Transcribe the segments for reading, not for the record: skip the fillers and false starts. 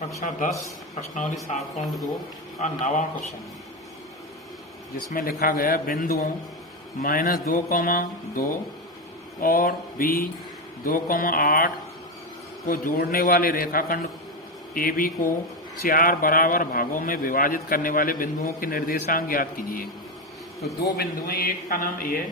कक्षा 10 प्रश्नावली 7.2 का 9वां क्वेश्चन, जिसमें लिखा गया बिंदुओं -2,2 और बी 2,8 को जोड़ने वाले रेखाखंड AB को 4 बराबर भागों में विभाजित करने वाले बिंदुओं के निर्देशांक ज्ञात कीजिए। तो दो बिंदु हैं, एक का नाम A है,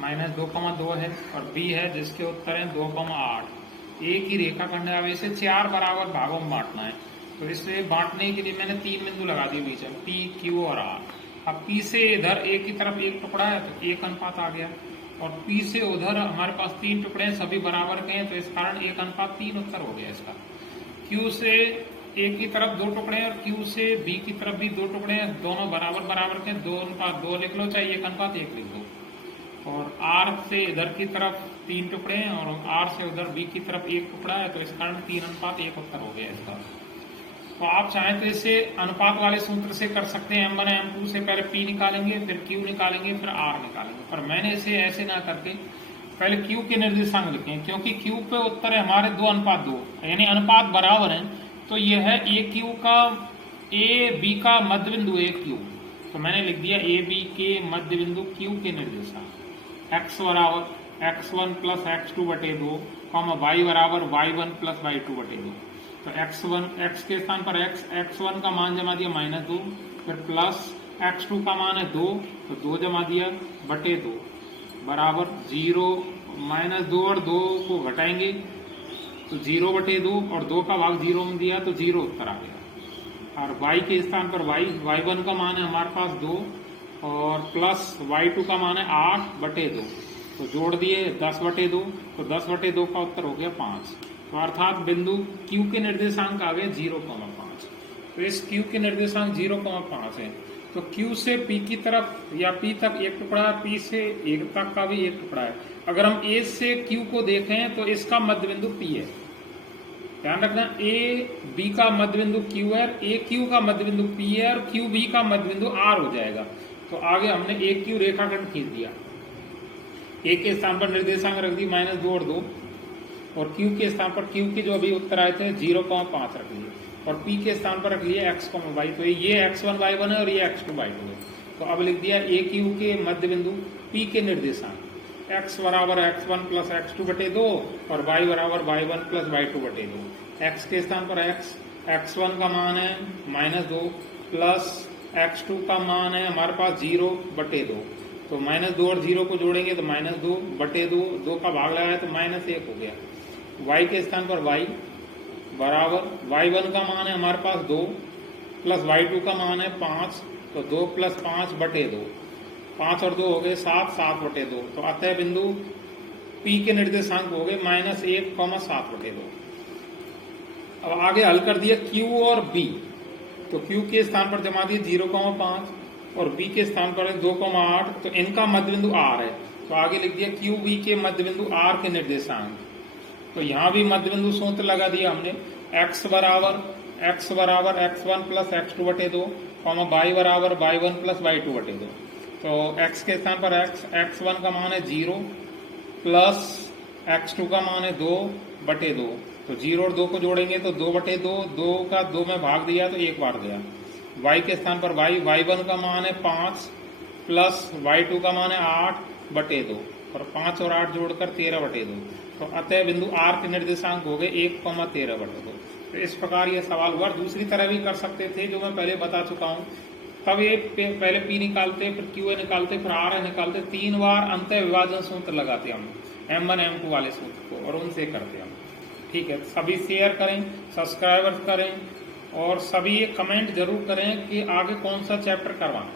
-2,2 है, और B है जिसके उत्तर हैं 2,8। एक ही रेखाखंड है, अब इसे 4 बराबर भागों में बांटना है। तो इसे बांटने के लिए मैंने 3 बिंदु लगा दिए बीच में, P, Q और R। अब P से इधर A की तरफ एक टुकड़ा है तो एक अनुपात आ गया, और P से उधर हमारे पास 3 टुकड़े हैं, सभी बराबर के हैं, तो इस कारण 1:3 उत्तर हो गया इसका। Q से A की तरफ 2 टुकड़े हैं और Q से B की तरफ भी 2 टुकड़े हैं, दोनों बराबर बराबर के, 2:2 लिख लो, चाहे 1:1 लिख दो। और R से इधर की तरफ 3 टुकड़े हैं और R से उधर B की तरफ 1 टुकड़ा है, तो इस कारण 3:1 उत्तर हो गया इसका। तो आप चाहें तो इसे अनुपात वाले सूत्र से कर सकते हैं, M1 M2 से पहले P निकालेंगे, फिर Q निकालेंगे, फिर R निकालेंगे, पर मैंने इसे ऐसे ना करके पहले Q के निर्देशांक लिखे हैं, क्योंकि Q पे उत्तर है हमारे 2:2, यानी अनुपात बराबर है। तो यह है A B का मध्य बिंदु AQ, तो मैंने लिख दिया AB के मध्य बिंदु Q के निर्देशांक। x बराबर x1 प्लस x2 बटे 2, y बराबर y1 प्लस y2 बटे 2। तो x के स्थान पर x1 का मान जमा दिया -2, फिर प्लस x2 का मान है 2, तो 2 जमा दिया बटे 2 बराबर 0। -2 और 2 को घटाएंगे तो 0 बटे 2, और 2 का भाग 0 में दिया तो 0 उत्तर आ गया। और y के स्थान पर y1 का मान है हमारे पास 2, और प्लस y2 का मान है 8 बटे 2, तो जोड़ दिए 10 बटे 2, तो 10 बटे 2 का उत्तर हो गया 5। तो अर्थात बिंदु Q के निर्देशांक आ गए 0,5। तो इस Q के निर्देशांक 0,5 है। तो Q से P की तरफ या P तक एक टुकड़ा है, P से A तक का भी एक टुकड़ा है। अगर हम A से Q को देखें तो इसका मध्य बिंदु P है। ध्यान रखना, A B का मध्य बिंदु Q है, AQ का मध्य बिंदु P है, और QB का मध्य बिंदु R हो जाएगा। तो आगे हमने AQ रेखाखंड खींच दिया। A के स्थान पर निर्देशांक रख दी -2 और 2, और Q के स्थान पर Q के जो अभी उत्तर आए थे 0,5 रख लिए, और P के स्थान पर रख लिए x, y। तो ये x1 y1 है और ये x2 y2 है। तो अब लिख दिया AQ के मध्य बिंदु P के निर्देशांक x बराबर x1 प्लस x2 बटे 2, और y बराबर y1 प्लस y2 बटे 2। x के स्थान पर x1 का मान है -2, प्लस x2 का मान है हमारे पास 0 बटे 2, तो -2 और 0 को जोड़ेंगे तो -2 बटे 2, 2 का भाग लगाया तो -1 हो गया। y के स्थान पर y बराबर y1 का मान है हमारे पास 2, प्लस y2 का मान है 5, तो 2 प्लस 5 बटे 2, 5 और 2 हो गए 7, 7 बटे 2। तो अतः बिंदु P के निर्देशांक हो गए -1,7 बटे 2। अब आगे हल कर दिया Q और B। तो Q के स्थान पर जमा दिए 0,5 और B के स्थान पर है 2,8, तो इनका मध्य बिंदु R है। तो आगे लिख दिया QB के मध्य बिंदु R के निर्देशांक। तो यहाँ भी मध्य बिंदु सूत्र लगा दिया हमने, x बराबर x1 प्लस x2 बटे 2, y बराबर y1 प्लस y2 बटे 2। तो x के स्थान पर x1 का मान है 0, प्लस x2 का मान है 2 बटे 2, तो 0 और 2 को जोड़ेंगे तो 2 बटे 2, 2 का 2 में भाग दिया तो 1 बार गया। y के स्थान पर y1 का मान है 5, प्लस y2 का मान है 8 बटे 2, और 5 और 8 जोड़कर 13 बटे 2। तो अतः बिंदु R के निर्देशांक हो गए 1,13 बटे 2। तो इस प्रकार यह सवाल हुआ। दूसरी तरह भी कर सकते थे, जो मैं पहले बता चुका हूँ। तब ये पहले P निकालते, फिर QA निकालते, फिर R निकालते, 3 बार अंत विभाजन सूत्र लगाते हम M1 M2 वाले सूत्र को, और उनसे करते हम। ठीक है, सभी शेयर करें, सब्सक्राइबर करें, और सभी कमेंट जरूर करें कि आगे कौन सा चैप्टर करवाएं।